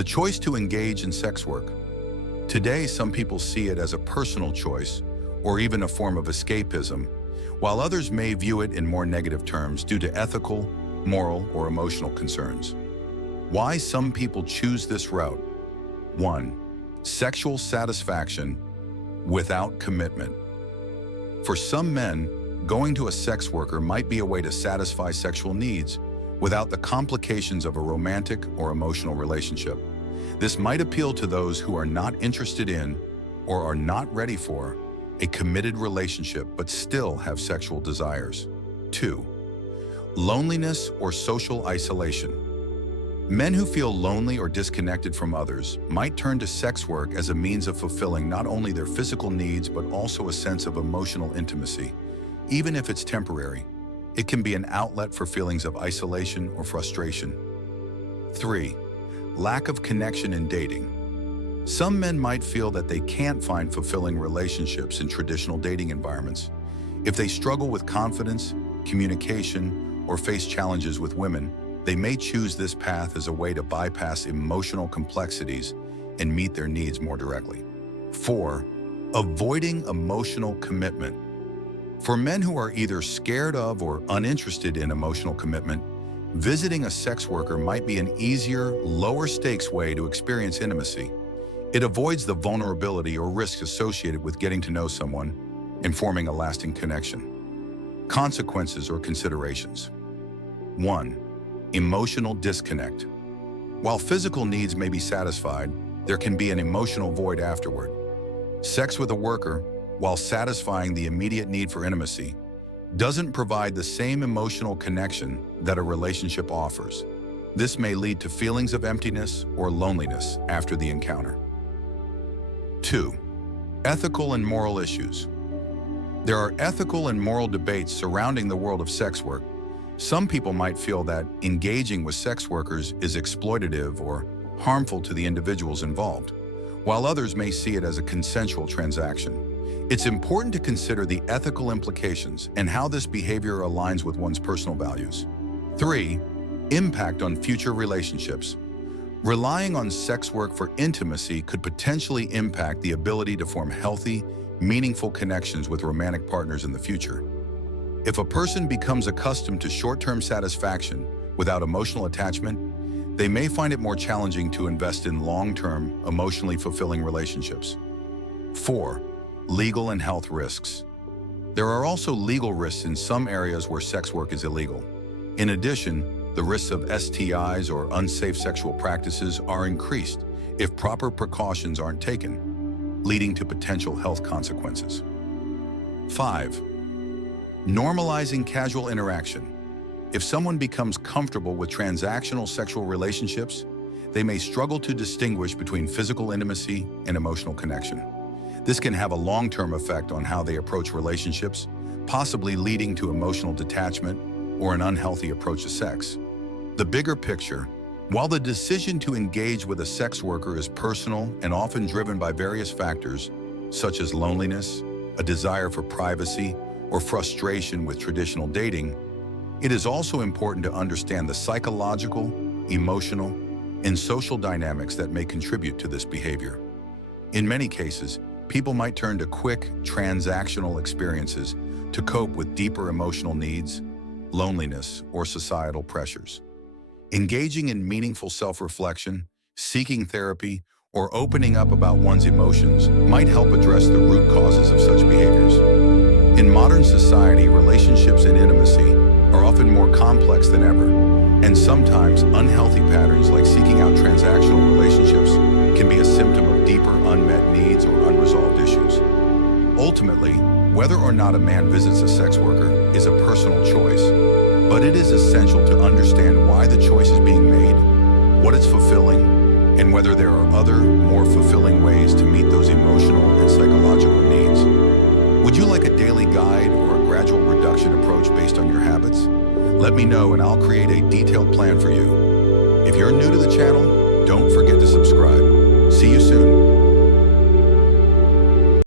The choice to engage in sex work. Today, some people see it as a personal choice or even a form of escapism, while others may view it in more negative terms due to ethical, moral, or emotional concerns. Why some people choose this route? 1. Sexual satisfaction without commitment. For some men, going to a sex worker might be a way to satisfy sexual needs without the complications of a romantic or emotional relationship. This might appeal to those who are not interested in or are not ready for a committed relationship but still have sexual desires. 2. Loneliness or social isolation. Men who feel lonely or disconnected from others might turn to sex work as a means of fulfilling not only their physical needs but also a sense of emotional intimacy. Even if it's temporary, it can be an outlet for feelings of isolation or frustration. 3. Lack of connection in dating. Some men might feel that they can't find fulfilling relationships in traditional dating environments. If they struggle with confidence, communication, or face challenges with women, they may choose this path as a way to bypass emotional complexities and meet their needs more directly. 4. Avoiding emotional commitment. For men who are either scared of or uninterested in emotional commitment, visiting a sex worker might be an easier, lower-stakes way to experience intimacy. It avoids the vulnerability or risks associated with getting to know someone and forming a lasting connection. Consequences or considerations. 1. Emotional disconnect. While physical needs may be satisfied, there can be an emotional void afterward. Sex with a worker, while satisfying the immediate need for intimacy, doesn't provide the same emotional connection that a relationship offers. This may lead to feelings of emptiness or loneliness after the encounter. 2. Ethical and moral issues. There are ethical and moral debates surrounding the world of sex work. Some people might feel that engaging with sex workers is exploitative or harmful to the individuals involved, while others may see it as a consensual transaction. It's important to consider the ethical implications and how this behavior aligns with one's personal values. 3. Impact on future relationships. Relying on sex work for intimacy could potentially impact the ability to form healthy, meaningful connections with romantic partners in the future. If a person becomes accustomed to short-term satisfaction without emotional attachment, they may find it more challenging to invest in long-term, emotionally fulfilling relationships. 4. Legal and health risks. There are also legal risks in some areas where sex work is illegal. In addition, the risks of STIs or unsafe sexual practices are increased if proper precautions aren't taken, leading to potential health consequences. 5. Normalizing casual interaction. If someone becomes comfortable with transactional sexual relationships, they may struggle to distinguish between physical intimacy and emotional connection. This can have a long-term effect on how they approach relationships, possibly leading to emotional detachment or an unhealthy approach to sex. The bigger picture, while the decision to engage with a sex worker is personal and often driven by various factors, such as loneliness, a desire for privacy, or frustration with traditional dating, it is also important to understand the psychological, emotional, and social dynamics that may contribute to this behavior. In many cases, people might turn to quick, transactional experiences to cope with deeper emotional needs, loneliness, or societal pressures. Engaging in meaningful self-reflection, seeking therapy, or opening up about one's emotions might help address the root causes of such behaviors. In modern society, relationships and intimacy are often more complex than ever, and sometimes unhealthy patterns like seeking out transactional relationships can be a symptom of deeper unmet needs or unresolved issues. Ultimately, whether or not a man visits a sex worker is a personal choice, but it is essential to understand why the choice is being made, what it's fulfilling, and whether there are other, more fulfilling ways to meet those emotional and psychological needs. Would you like a daily guide or a gradual reduction approach based on your habits? Let me know and I'll create a detailed plan for you. If you're new to the channel, don't forget to subscribe. See you soon.